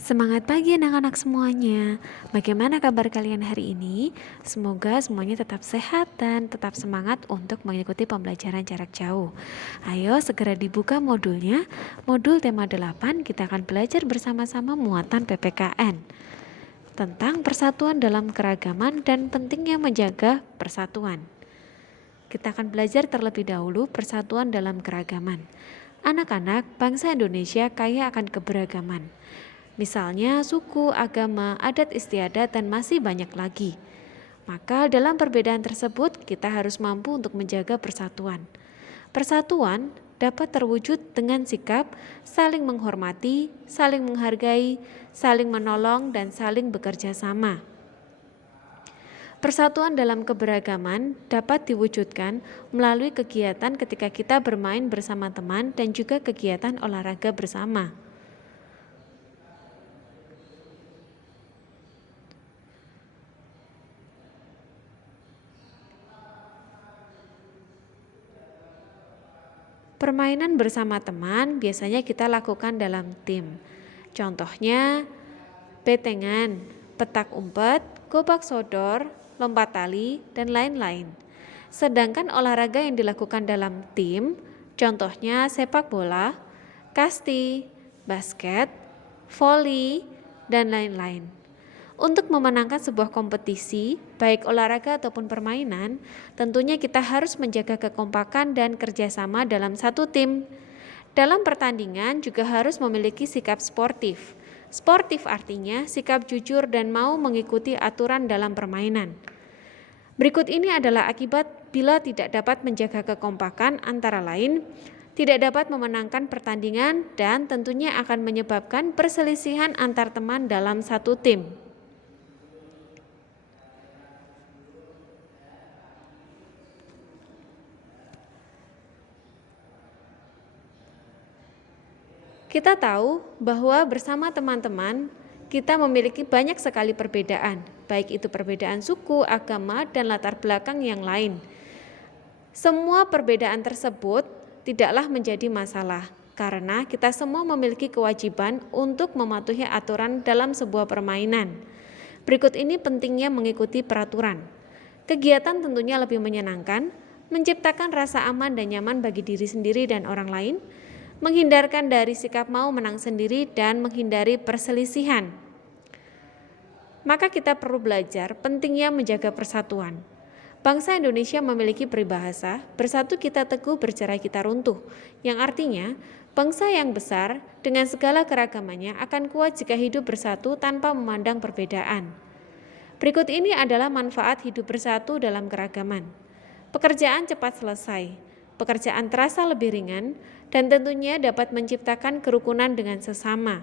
Semangat pagi anak-anak semuanya. Bagaimana kabar kalian hari ini? Semoga semuanya tetap sehat dan tetap semangat untuk mengikuti pembelajaran jarak jauh. Ayo segera dibuka modulnya. Modul tema 8 kita akan belajar bersama-sama muatan PPKN. Tentang persatuan dalam keragaman dan pentingnya menjaga persatuan. Kita akan belajar terlebih dahulu persatuan dalam keragaman. Anak-anak, bangsa Indonesia kaya akan keberagaman. Misalnya suku, agama, adat istiadat, dan masih banyak lagi. Maka dalam perbedaan tersebut kita harus mampu untuk menjaga persatuan. Persatuan dapat terwujud dengan sikap saling menghormati, saling menghargai, saling menolong, dan saling bekerja sama. Persatuan dalam keberagaman dapat diwujudkan melalui kegiatan ketika kita bermain bersama teman dan juga kegiatan olahraga bersama. Permainan bersama teman biasanya kita lakukan dalam tim. Contohnya, betengan, petak umpet, gobak sodor, lompat tali, dan lain-lain. Sedangkan olahraga yang dilakukan dalam tim, contohnya sepak bola, kasti, basket, voli, dan lain-lain. Untuk memenangkan sebuah kompetisi, baik olahraga ataupun permainan, tentunya kita harus menjaga kekompakan dan kerjasama dalam satu tim. Dalam pertandingan juga harus memiliki sikap sportif. Sportif artinya sikap jujur dan mau mengikuti aturan dalam permainan. Berikut ini adalah akibat bila tidak dapat menjaga kekompakan, antara lain tidak dapat memenangkan pertandingan dan tentunya akan menyebabkan perselisihan antar teman dalam satu tim. Kita tahu bahwa bersama teman-teman kita memiliki banyak sekali perbedaan, baik itu perbedaan suku, agama, dan latar belakang yang lain. Semua perbedaan tersebut tidaklah menjadi masalah, karena kita semua memiliki kewajiban untuk mematuhi aturan dalam sebuah permainan. Berikut ini pentingnya mengikuti peraturan. Kegiatan tentunya lebih menyenangkan, menciptakan rasa aman dan nyaman bagi diri sendiri dan orang lain, menghindarkan dari sikap mau menang sendiri dan menghindari perselisihan. Maka kita perlu belajar pentingnya menjaga persatuan. Bangsa Indonesia memiliki peribahasa, bersatu kita teguh, bercerai kita runtuh, yang artinya bangsa yang besar dengan segala keragamannya akan kuat jika hidup bersatu tanpa memandang perbedaan. Berikut ini adalah manfaat hidup bersatu dalam keragaman. Pekerjaan cepat selesai, pekerjaan terasa lebih ringan, dan tentunya dapat menciptakan kerukunan dengan sesama.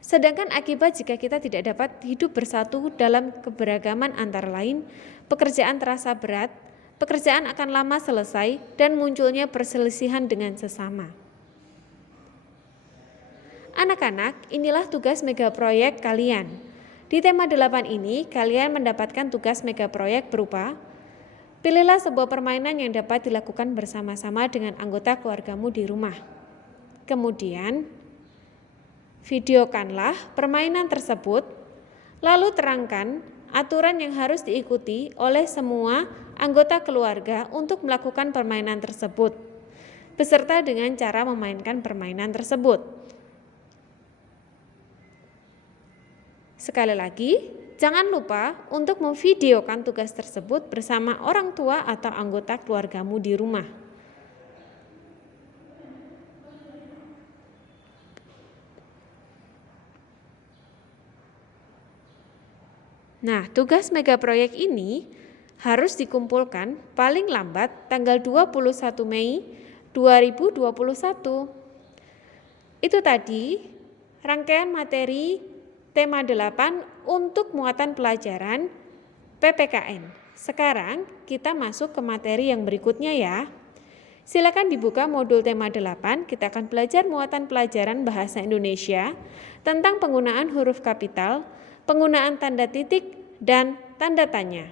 Sedangkan akibat jika kita tidak dapat hidup bersatu dalam keberagaman antara lain, pekerjaan terasa berat, pekerjaan akan lama selesai, dan munculnya perselisihan dengan sesama. Anak-anak, inilah tugas megaproyek kalian. Di tema 8 ini, kalian mendapatkan tugas megaproyek berupa pilihlah sebuah permainan yang dapat dilakukan bersama-sama dengan anggota keluargamu di rumah. Kemudian, videokanlah permainan tersebut, lalu terangkan aturan yang harus diikuti oleh semua anggota keluarga untuk melakukan permainan tersebut, beserta dengan cara memainkan permainan tersebut. Sekali lagi, jangan lupa untuk memvideokan tugas tersebut bersama orang tua atau anggota keluargamu di rumah. Nah, tugas megaproyek ini harus dikumpulkan paling lambat tanggal 21 Mei 2021. Itu tadi rangkaian materi tema 8 untuk muatan pelajaran PPKN. Sekarang kita masuk ke materi yang berikutnya ya. Silakan dibuka modul tema 8, kita akan belajar muatan pelajaran bahasa Indonesia tentang penggunaan huruf kapital, penggunaan tanda titik, dan tanda tanya.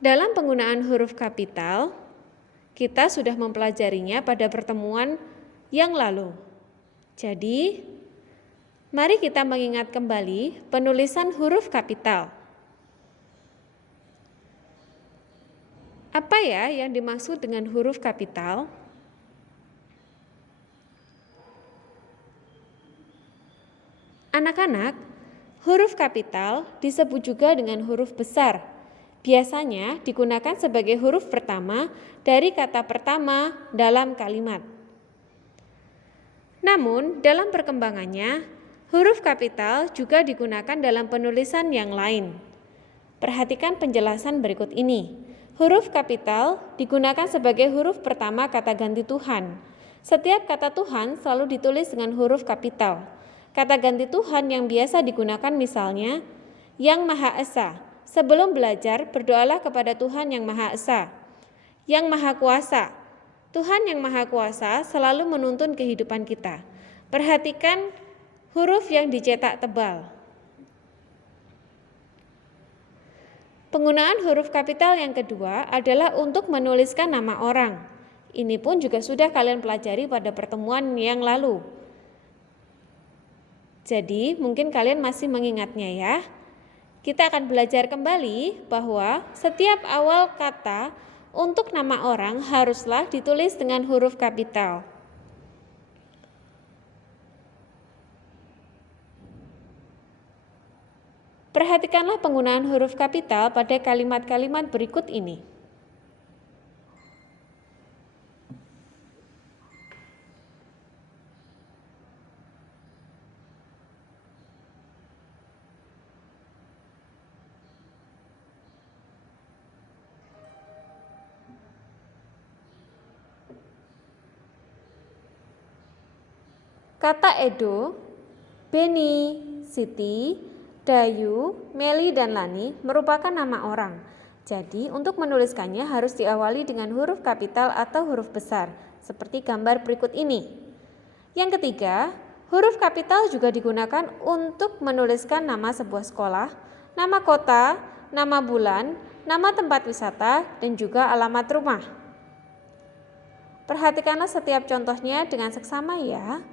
Dalam penggunaan huruf kapital, kita sudah mempelajarinya pada pertemuan yang lalu. Jadi, mari kita mengingat kembali penulisan huruf kapital. Apa ya yang dimaksud dengan huruf kapital? Anak-anak, huruf kapital disebut juga dengan huruf besar. Biasanya digunakan sebagai huruf pertama dari kata pertama dalam kalimat. Namun, dalam perkembangannya, huruf kapital juga digunakan dalam penulisan yang lain. Perhatikan penjelasan berikut ini. Huruf kapital digunakan sebagai huruf pertama kata ganti Tuhan. Setiap kata Tuhan selalu ditulis dengan huruf kapital. Kata ganti Tuhan yang biasa digunakan misalnya, Yang Maha Esa. Sebelum belajar, berdoalah kepada Tuhan yang Maha Esa. Yang Maha Kuasa. Tuhan yang Maha Kuasa selalu menuntun kehidupan kita. Perhatikan huruf yang dicetak tebal. Penggunaan huruf kapital yang kedua adalah untuk menuliskan nama orang. Ini pun juga sudah kalian pelajari pada pertemuan yang lalu. Jadi, mungkin kalian masih mengingatnya ya. Kita akan belajar kembali bahwa setiap awal kata untuk nama orang haruslah ditulis dengan huruf kapital. Perhatikanlah penggunaan huruf kapital pada kalimat-kalimat berikut ini. Kata Edo, Beni, Siti, Dayu, Meli, dan Lani merupakan nama orang. Jadi, untuk menuliskannya harus diawali dengan huruf kapital atau huruf besar, seperti gambar berikut ini. Yang ketiga, huruf kapital juga digunakan untuk menuliskan nama sebuah sekolah, nama kota, nama bulan, nama tempat wisata, dan juga alamat rumah. Perhatikanlah setiap contohnya dengan seksama ya.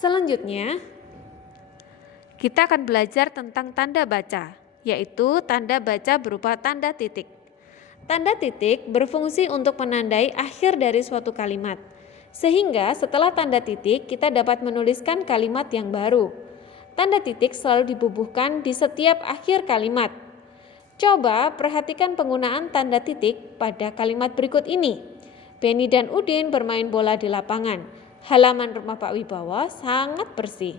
Selanjutnya, kita akan belajar tentang tanda baca, yaitu tanda baca berupa tanda titik. Tanda titik berfungsi untuk menandai akhir dari suatu kalimat, sehingga setelah tanda titik kita dapat menuliskan kalimat yang baru. Tanda titik selalu dibubuhkan di setiap akhir kalimat. Coba perhatikan penggunaan tanda titik pada kalimat berikut ini. Beni dan Udin bermain bola di lapangan. Halaman rumah Pak Wibawa sangat bersih.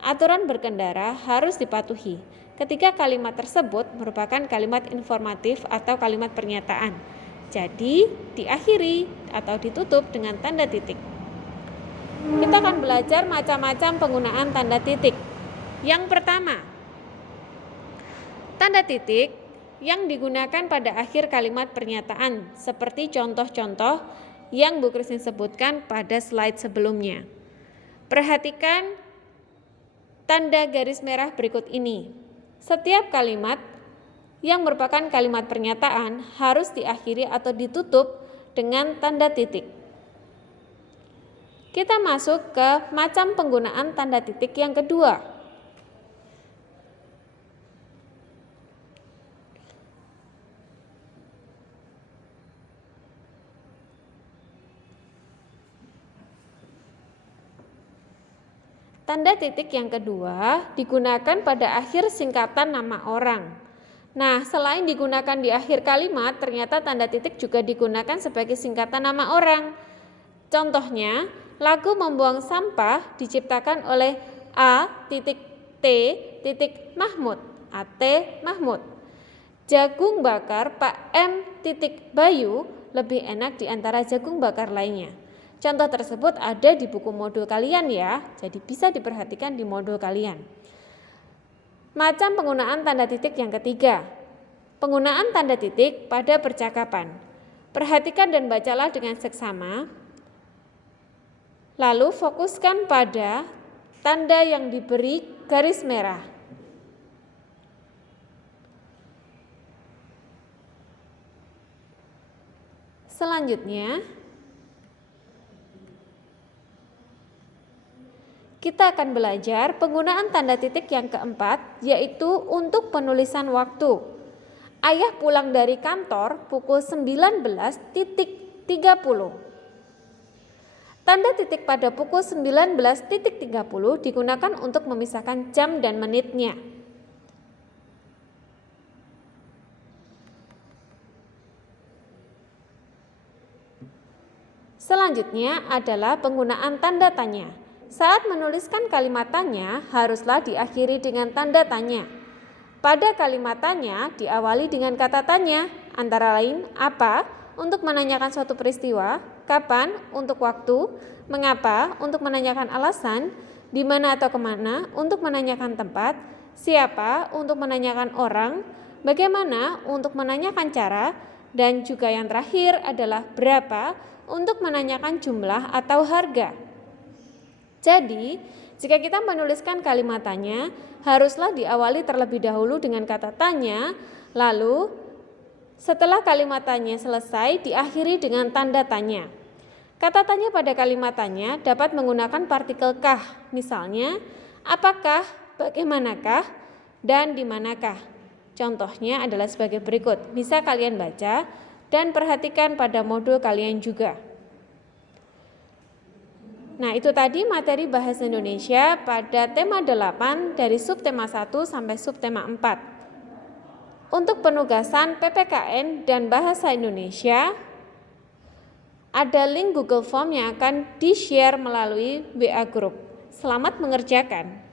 Aturan berkendara harus dipatuhi. Ketika kalimat tersebut merupakan kalimat informatif atau kalimat pernyataan. Jadi, diakhiri atau ditutup dengan tanda titik. Kita akan belajar macam-macam penggunaan tanda titik. Yang pertama, tanda titik yang digunakan pada akhir kalimat pernyataan, seperti contoh-contoh yang Bu Christine sebutkan pada slide sebelumnya. Perhatikan tanda garis merah berikut ini. Setiap kalimat yang merupakan kalimat pernyataan harus diakhiri atau ditutup dengan tanda titik. Kita masuk ke macam penggunaan tanda titik yang kedua. Tanda titik yang kedua digunakan pada akhir singkatan nama orang. Nah, selain digunakan di akhir kalimat, ternyata tanda titik juga digunakan sebagai singkatan nama orang. Contohnya, lagu Membuang Sampah diciptakan oleh A.T. Mahmud, A.T. Mahmud. Jagung bakar Pak M. Bayu lebih enak di antara jagung bakar lainnya. Contoh tersebut ada di buku modul kalian ya, jadi bisa diperhatikan di modul kalian. Macam penggunaan tanda titik yang ketiga. Penggunaan tanda titik pada percakapan. Perhatikan dan bacalah dengan seksama. Lalu fokuskan pada tanda yang diberi garis merah. Selanjutnya, kita akan belajar penggunaan tanda titik yang keempat, yaitu untuk penulisan waktu. Ayah pulang dari kantor pukul 19.30. Tanda titik pada pukul 19.30 digunakan untuk memisahkan jam dan menitnya. Selanjutnya adalah penggunaan tanda tanya. Saat menuliskan kalimat tanya, haruslah diakhiri dengan tanda tanya. Pada kalimat tanya diawali dengan kata tanya, antara lain apa untuk menanyakan suatu peristiwa, kapan untuk waktu, mengapa untuk menanyakan alasan, di mana atau kemana untuk menanyakan tempat, siapa untuk menanyakan orang, bagaimana untuk menanyakan cara, dan juga yang terakhir adalah berapa untuk menanyakan jumlah atau harga. Jadi, jika kita menuliskan kalimat tanya, haruslah diawali terlebih dahulu dengan kata tanya, lalu setelah kalimat tanya selesai diakhiri dengan tanda tanya. Kata tanya pada kalimat tanya dapat menggunakan partikel kah, misalnya apakah, bagaimanakah, dan dimanakah. Contohnya adalah sebagai berikut, bisa kalian baca dan perhatikan pada modul kalian juga. Nah, itu tadi materi bahasa Indonesia pada tema 8 dari subtema 1 sampai subtema 4. Untuk penugasan PPKN dan bahasa Indonesia, ada link Google Form yang akan di-share melalui WA Group. Selamat mengerjakan.